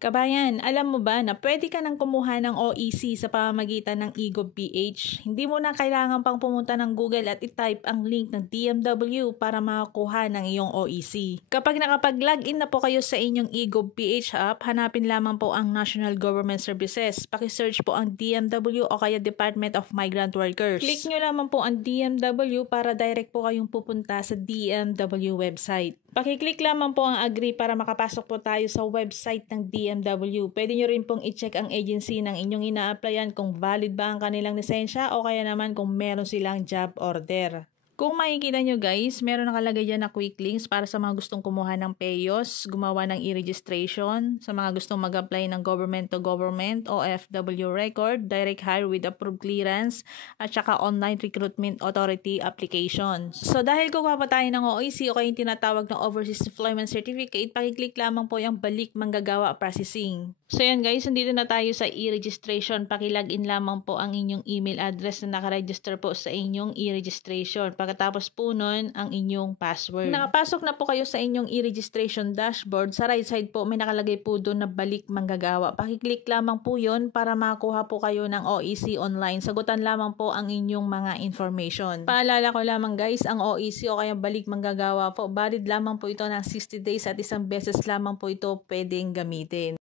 Kabayan, alam mo ba na pwede ka nang kumuha ng OEC sa pamamagitan ng eGov.ph? Hindi mo na kailangan pang pumunta ng Google at i-type ang link ng DMW para makakuha ng iyong OEC. Kapag nakapag-login na po kayo sa inyong eGov.ph app, hanapin lamang po ang National Government Services. Paki-search po ang DMW o kaya Department of Migrant Workers. Click nyo lamang po ang DMW para direct po kayong pupunta sa DMW website. Paki-click lamang po ang agree para makapasok po tayo sa website ng DMW. Pwede nyo rin pong i-check ang agency ng inyong ina-applyan kung valid ba ang kanilang lisensya o kaya naman kung meron silang job order. Kung makikita nyo guys, meron nakalagay dyan na quick links para sa mga gustong kumuha ng PEOs, gumawa ng e-registration, sa mga gustong mag-apply ng government to government o FW record, direct hire with approved clearance, at saka online recruitment authority applications. So dahil kukuha pa tayo ng OEC o kaya yung tinatawag na Overseas Employment Certificate, pakiclick lamang po yung balik manggagawa processing. So yan guys, nandito na tayo sa e-registration. Paki-login lamang po ang inyong email address na nakaregister po sa inyong e-registration. Pagkatapos po nun, ang inyong password. Nakapasok na po kayo sa inyong e-registration dashboard. Sa right side po, may nakalagay po doon na balik manggagawa. Paki-click lamang po yun para makakuha po kayo ng OEC online. Sagutan lamang po ang inyong mga information. Paalala ko lamang guys, ang OEC o kaya balik manggagawa po, valid lamang po ito ng 60 days at isang beses lamang po ito pwedeng gamitin.